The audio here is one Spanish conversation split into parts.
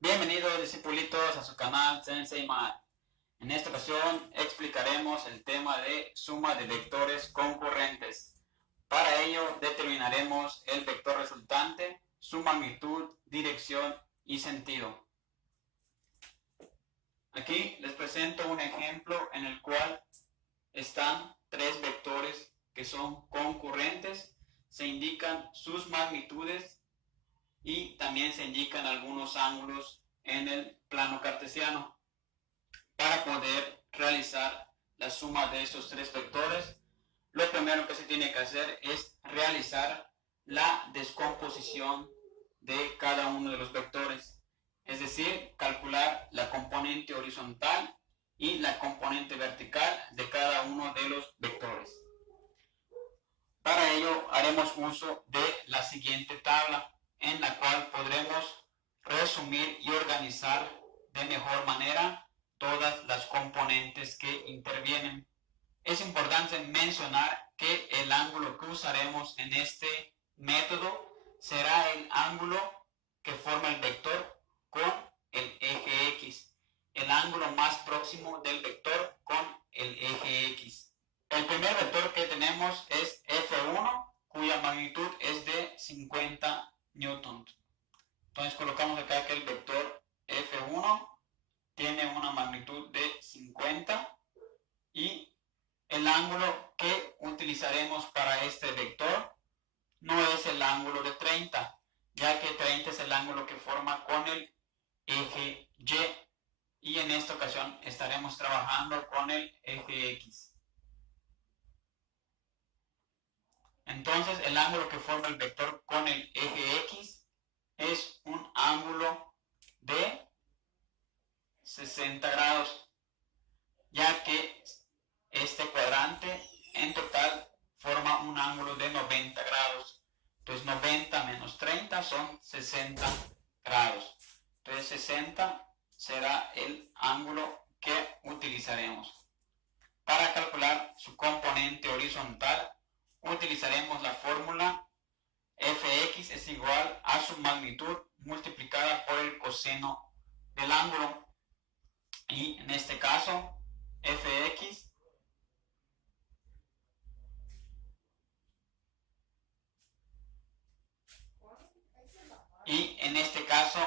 Bienvenidos discipulitos a su canal Sensei Math. En esta ocasión explicaremos el tema de suma de vectores concurrentes. Para ello determinaremos el vector resultante, su magnitud, dirección y sentido. Aquí les presento un ejemplo en el cual están tres vectores que son concurrentes, se indican sus magnitudes y también se indican algunos ángulos en el plano cartesiano. Para poder realizar la suma de estos tres vectores, lo primero que se tiene que hacer es realizar la descomposición de cada uno de los vectores, es decir, calcular la componente horizontal y la componente vertical de cada uno de los vectores. Para ello haremos uso de la siguiente tabla, en la cual podremos resumir y organizar de mejor manera todas las componentes que intervienen. Es importante mencionar que el ángulo que usaremos en este método será el ángulo que forma el vector con el eje X, el ángulo más próximo del vector con el eje X. El primer vector que tenemos es F1, cuya magnitud es de 50 newtons. Entonces colocamos acá que el vector F1 tiene una magnitud de 50 y el ángulo que utilizaremos para este vector no es el ángulo de 30, ya que 30 es el ángulo que forma con el eje Y en esta ocasión estaremos trabajando con el eje X. Entonces el ángulo que forma el vector con el eje X es un ángulo de 60 grados, ya que este cuadrante en total forma un ángulo de 90 grados. Entonces 90 menos 30 son 60 grados. Entonces 60 será el ángulo que utilizaremos. Para calcular su componente horizontal utilizaremos la fórmula Fx es igual a su magnitud multiplicada por el coseno del ángulo. Y en este caso Fx y en este caso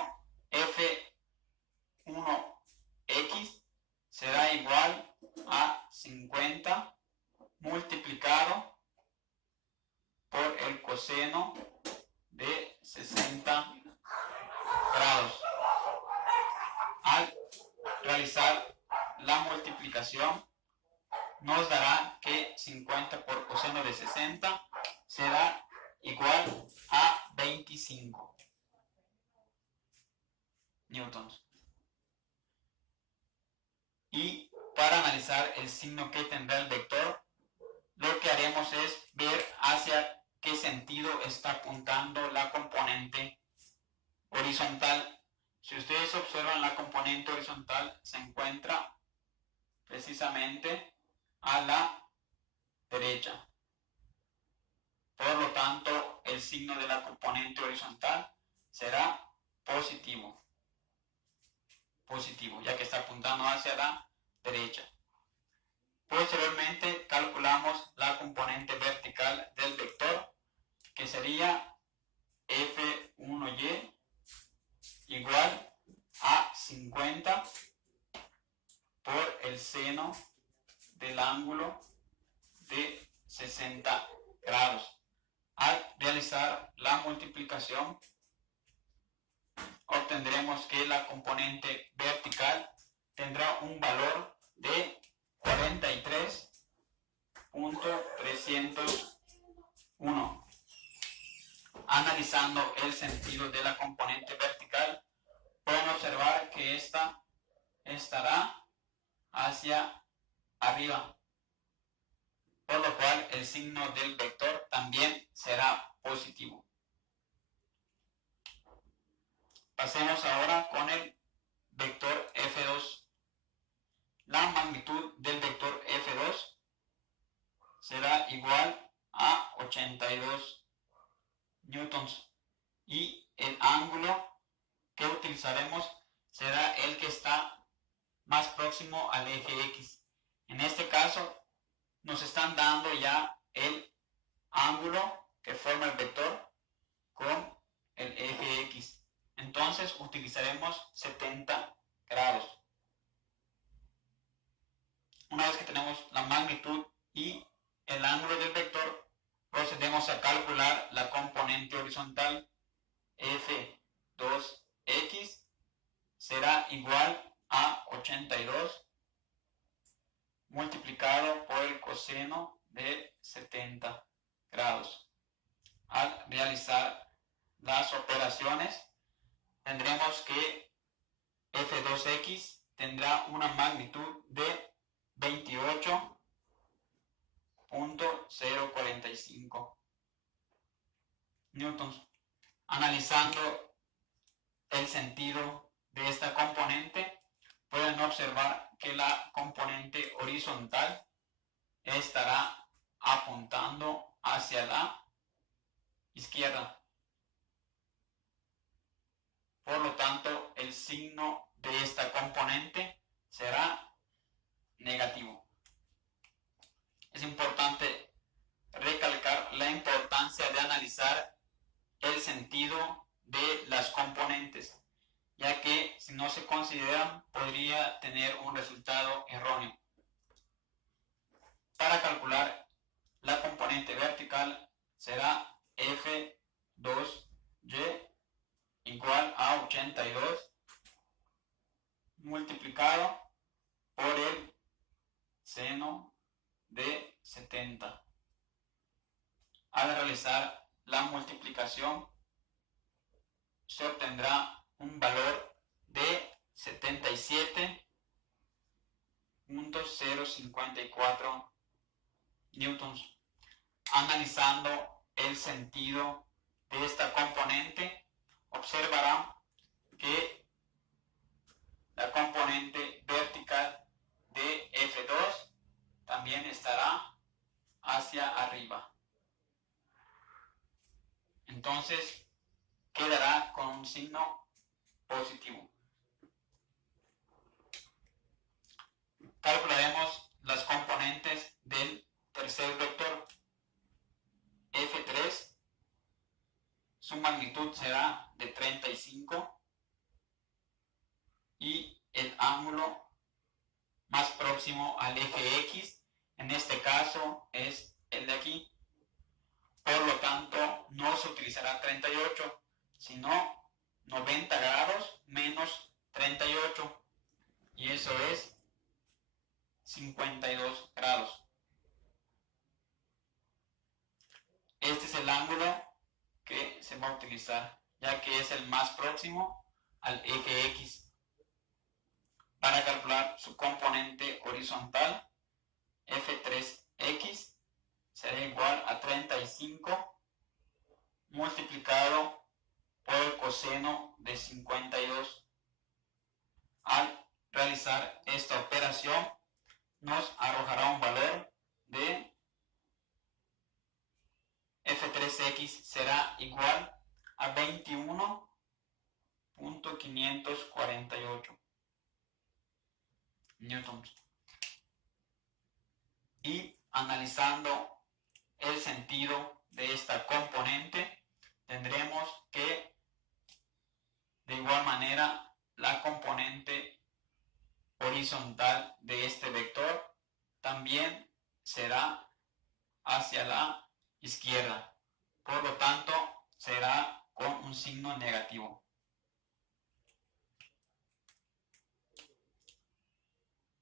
F1x será igual a 50 multiplicado por el coseno de 60 grados. Al realizar la multiplicación nos dará que 50 por coseno de 60 será igual a 25 newtons. Y para analizar el signo que tendrá el vector, lo que haremos es ver hacia qué sentido está apuntando la componente horizontal. Si ustedes observan, la componente horizontal se encuentra precisamente a la derecha. Por lo tanto, el signo de la componente horizontal será positivo. Positivo, ya que está apuntando hacia la derecha. Posteriormente calculamos la componente vertical del vector, que sería F1y igual a 50 por el seno del ángulo de 60 grados. Al realizar la multiplicación obtendremos que la componente vertical tendrá un valor de 43.301. Analizando el sentido de la componente vertical, pueden observar que esta estará hacia arriba, por lo cual el signo del vector también será positivo. Pasemos ahora con el vector F2. La magnitud del vector F2 igual a 82 newtons. Y el ángulo que utilizaremos será el que está más próximo al eje X. En este caso nos están dando ya el ángulo que forma el vector con el eje X. Entonces utilizaremos 70 grados. Una vez que tenemos la magnitud y el ángulo del vector, procedemos a calcular la componente horizontal. F2x será igual a 82 multiplicado por el coseno de 70 grados. Al realizar las operaciones, tendremos que F2x tendrá una magnitud de 28.045 newtons. Analizando el sentido de esta componente, pueden observar que la componente horizontal estará apuntando hacia la izquierda. Por lo tanto, el signo de esta componente será negativo. Es importante recalcar la importancia de analizar el sentido de las componentes, ya que si no se consideran podría tener un resultado erróneo. Para calcular la componente vertical será F2y igual a 82 multiplicado por el seno de 70. Al realizar la multiplicación se obtendrá un valor de 77.054 newtons. Analizando el sentido de esta componente, observará que la componente vertical de F2 también estará hacia arriba. Entonces quedará con un signo positivo. Calcularemos las componentes del tercer vector. F3, su magnitud será de 35 y el ángulo más próximo al eje X, en este caso es el de aquí. Por lo tanto, no se utilizará 38, sino 90 grados menos 38, y eso es 52 grados. Este es el ángulo que se va a utilizar, ya que es el más próximo al eje X. Para calcular su componente horizontal, F3x será igual a 35 multiplicado por el coseno de 52. Al realizar esta operación nos arrojará un valor de F3x será igual a 21.548 newtons. Y analizando el sentido de esta componente, tendremos que de igual manera la componente horizontal de este vector también será hacia la izquierda. Por lo tanto, será con un signo negativo.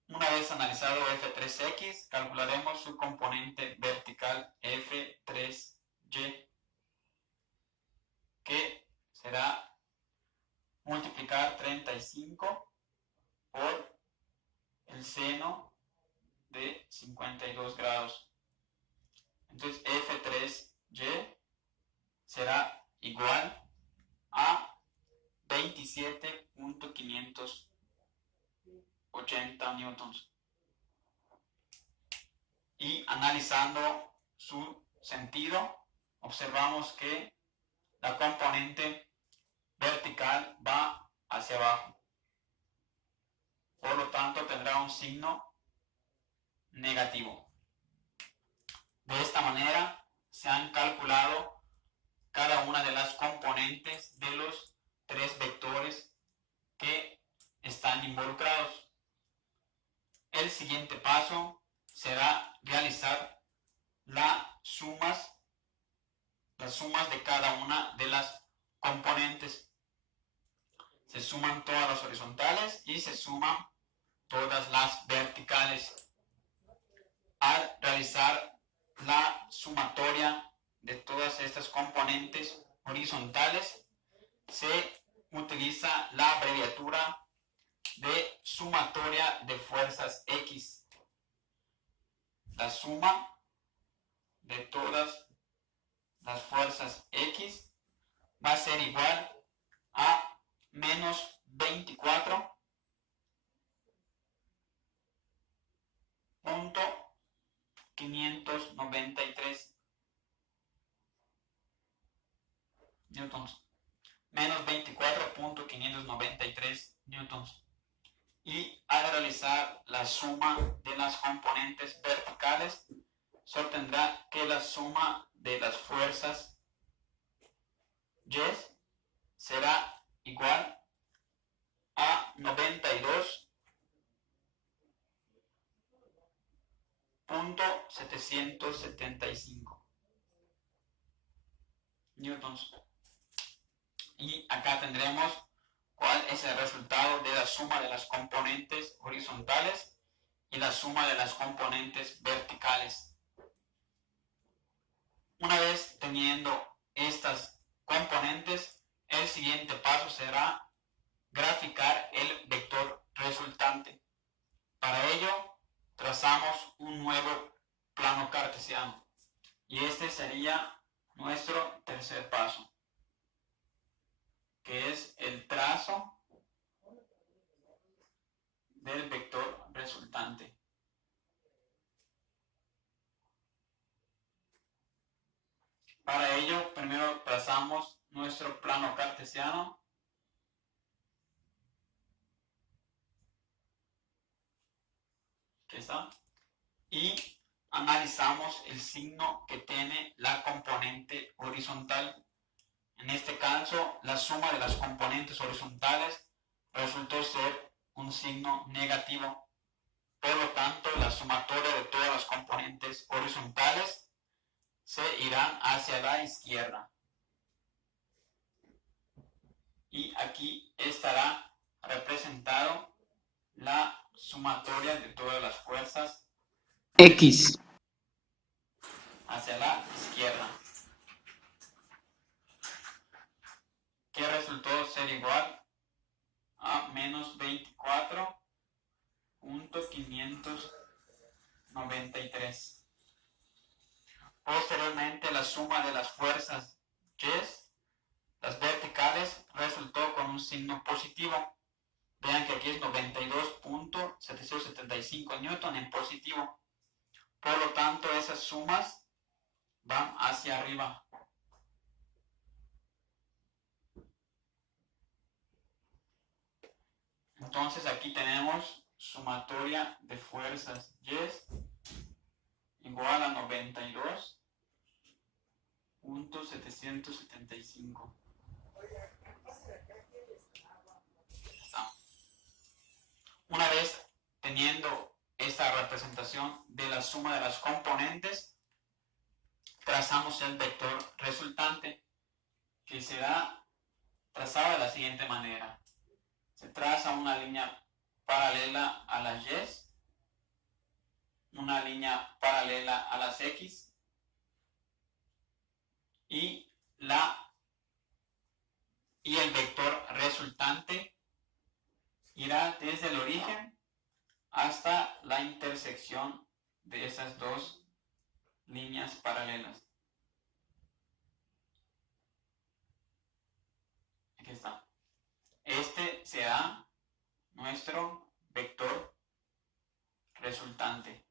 Una vez analizado F3x, calcularemos su componente vertical F3y, que será multiplicar 35 por el seno de 52 grados. Entonces F3y será igual a 27.580 newtons. Y analizando su sentido, observamos que la componente vertical va hacia abajo. Por lo tanto, tendrá un signo negativo. De esta manera se han calculado cada una de las componentes de los tres vectores que están involucrados. El siguiente paso será realizar las sumas de cada una de las componentes. Se suman todas las horizontales y se suman todas las verticales. Al realizar la sumatoria de todas estas componentes horizontales, se utiliza la abreviatura de sumatoria de fuerzas X. La suma de todas las fuerzas X va a ser igual a menos 24.593 newtons. Menos 24.593 newtons. Y al realizar la suma de las componentes verticales, se obtendrá que la suma de las fuerzas Y será igual a 92.775 newtons. Y acá tendremos cuál es el resultado de la suma de las componentes horizontales y la suma de las componentes verticales. Una vez teniendo estas componentes, el siguiente paso será graficar el vector resultante. Para ello, trazamos un nuevo plano cartesiano y este sería nuestro tercer paso, que es el trazo del vector resultante. Para ello, primero trazamos nuestro plano cartesiano. Aquí está. Y analizamos el signo que tiene la componente horizontal. En este caso, la suma de las componentes horizontales resultó ser un signo negativo. Por lo tanto, la sumatoria de todas las componentes horizontales se irán hacia la izquierda. Y aquí estará representado la sumatoria de todas las fuerzas X hacia la izquierda, que resultó ser igual a menos 24.593. Posteriormente, la suma de las fuerzas Y, las verticales, resultó con un signo positivo. Vean que aquí es 92.775 newton en positivo. Por lo tanto, esas sumas van hacia arriba. Entonces aquí tenemos sumatoria de fuerzas Y igual a 92.775. Una vez teniendo esta representación de la suma de las componentes, trazamos el vector resultante, que será trazado de la siguiente manera. Se traza una línea paralela a las Y, una línea paralela a las X y el vector resultante irá desde el origen hasta la intersección de esas dos líneas paralelas. Aquí está. Este será nuestro vector resultante.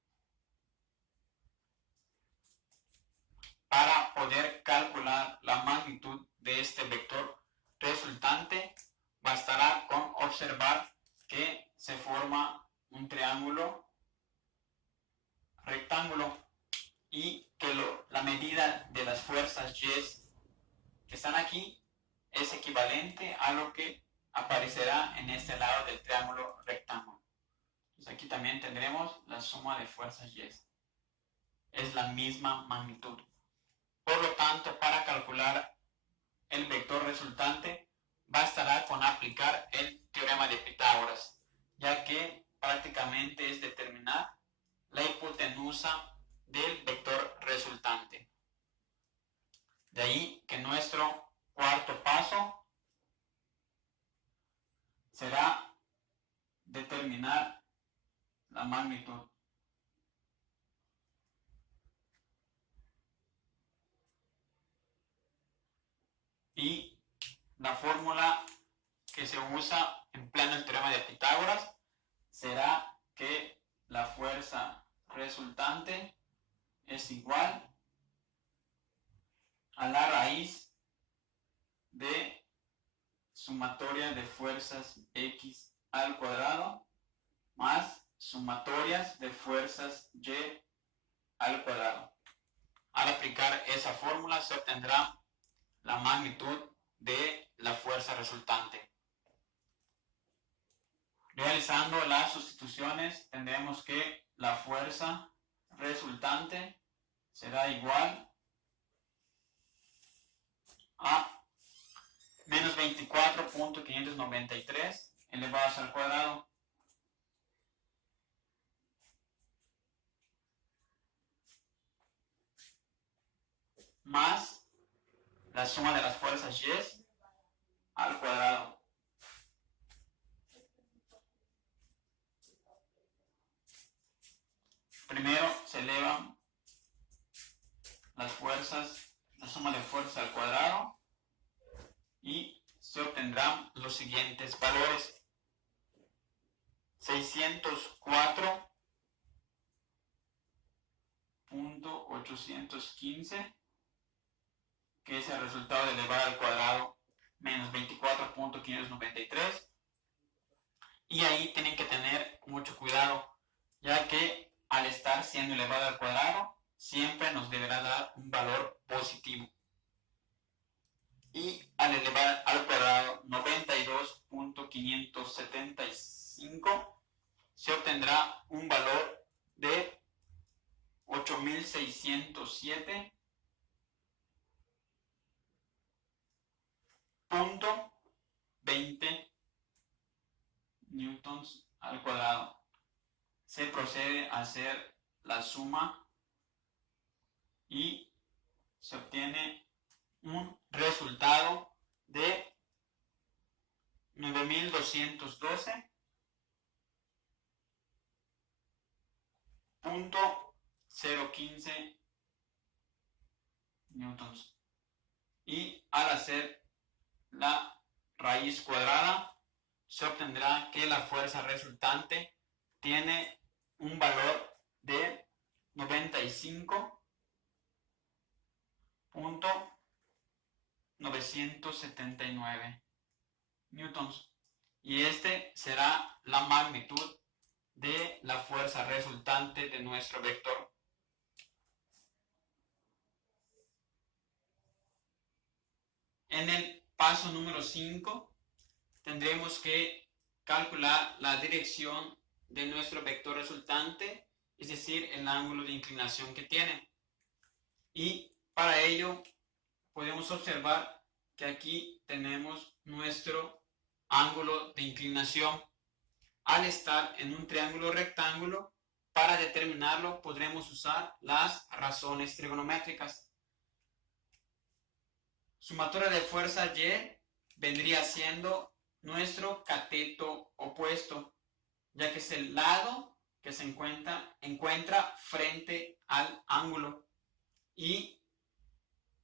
para poder calcular la magnitud de este vector resultante, bastará con observar que se forma un triángulo rectángulo y que la medida de las fuerzas Y que están aquí es equivalente a lo que aparecerá en este lado del triángulo rectángulo. Entonces aquí también tendremos la suma de fuerzas Y. Es la misma magnitud. Por lo tanto, para calcular el vector resultante, bastará con aplicar el teorema de Pitágoras, ya que prácticamente es determinar la hipotenusa del vector resultante. De ahí que nuestro cuarto paso será determinar la magnitud. Y la fórmula que se usa empleando el teorema de Pitágoras será que la fuerza resultante es igual a la raíz de sumatoria de fuerzas X al cuadrado más sumatorias de fuerzas Y al cuadrado. Al aplicar esa fórmula se obtendrá la magnitud de la fuerza resultante. Realizando las sustituciones, tendremos que la fuerza resultante será igual a menos 24.593 elevados al cuadrado más la suma de las fuerzas Y al cuadrado. Primero se elevan las fuerzas, la suma de fuerzas al cuadrado, y se obtendrán los siguientes valores: 604.815, que es el resultado de elevar al cuadrado menos 24.593. Y ahí tienen que tener mucho cuidado, ya que al estar siendo elevado al cuadrado, siempre nos deberá dar un valor positivo. Y al elevar al cuadrado 92.575, se obtendrá un valor de 8.607.20 newtons al cuadrado. Se procede a hacer la suma y se obtiene un resultado de 9.212.015 newtons. Y al hacer la raíz cuadrada, se obtendrá que la fuerza resultante tiene un valor de 95.979 newtons. Y este será la magnitud de la fuerza resultante de nuestro vector. En el paso número 5 tendremos que calcular la dirección de nuestro vector resultante, es decir, el ángulo de inclinación que tiene. Y para ello podemos observar que aquí tenemos nuestro ángulo de inclinación. Al estar en un triángulo rectángulo, para determinarlo podremos usar las razones trigonométricas. Sumatoria de fuerza Y vendría siendo nuestro cateto opuesto, ya que es el lado que se encuentra frente al ángulo, y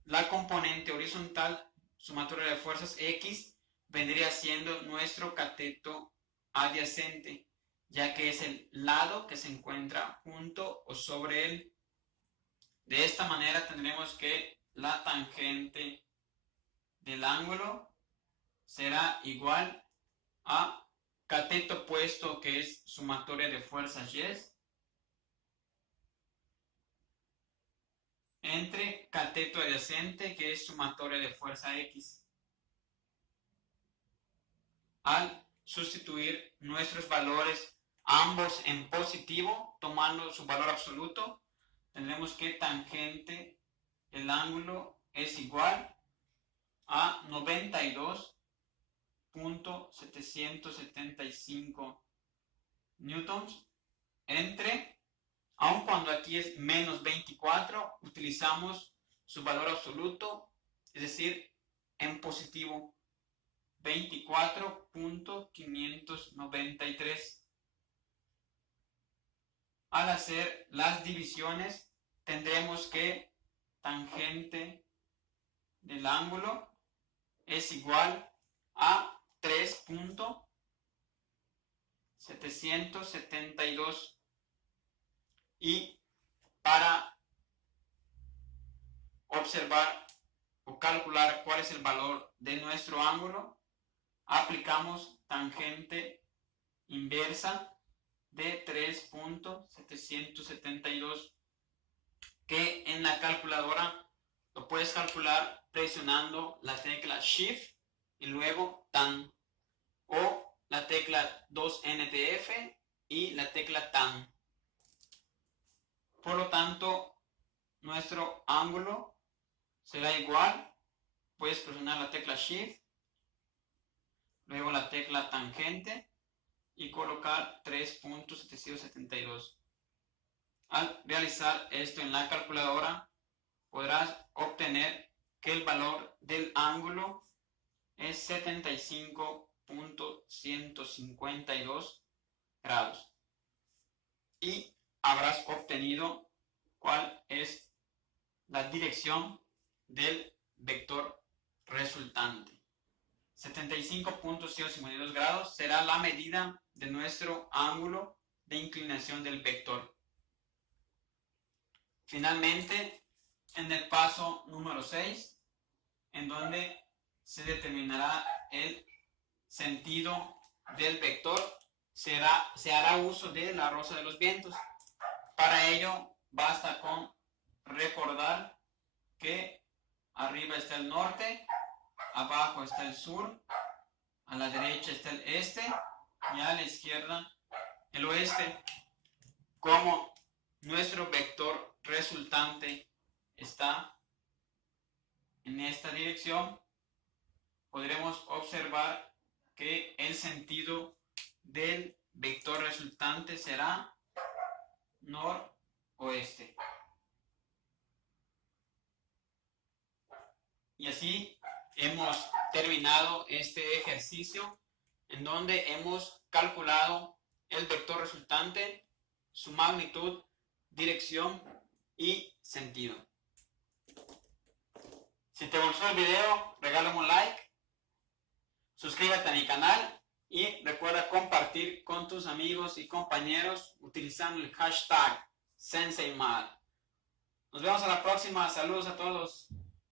la componente horizontal, sumatoria de fuerzas X, vendría siendo nuestro cateto adyacente, ya que es el lado que se encuentra junto o sobre él. De esta manera tendremos que la tangente del ángulo será igual a cateto opuesto, que es sumatoria de fuerzas Y, entre cateto adyacente, que es sumatoria de fuerza X. Al sustituir nuestros valores ambos en positivo, tomando su valor absoluto, tendremos que tangente del ángulo es igual a 92.775 newtons entre, aun cuando aquí es menos 24, utilizamos su valor absoluto, es decir, en positivo, 24.593. Al hacer las divisiones, tendremos que tangente del ángulo es igual a 3.772. Y para observar o calcular cuál es el valor de nuestro ángulo, aplicamos tangente inversa de 3.772, que en la calculadora lo puedes calcular presionando la tecla Shift y luego TAN, o la tecla 2NTF y la tecla TAN. Por lo tanto, nuestro ángulo será igual, puedes presionar la tecla Shift, luego la tecla tangente y colocar 3.772. Al realizar esto en la calculadora, podrás obtener que el valor del ángulo es 75.152 grados. Y habrás obtenido cuál es la dirección del vector resultante. 75.152 grados será la medida de nuestro ángulo de inclinación del vector. Finalmente, en el paso número 6, en donde se determinará el sentido del vector, se hará uso de la rosa de los vientos. Para ello, basta con recordar que arriba está el norte, abajo está el sur, a la derecha está el este y a la izquierda el oeste. Como nuestro vector resultante está en esta dirección, podremos observar que el sentido del vector resultante será noroeste. Y así hemos terminado este ejercicio en donde hemos calculado el vector resultante, su magnitud, dirección y sentido. Si te gustó el video, regálame un like, suscríbete a mi canal y recuerda compartir con tus amigos y compañeros utilizando el hashtag SenseiMath. Nos vemos a la próxima. Saludos a todos.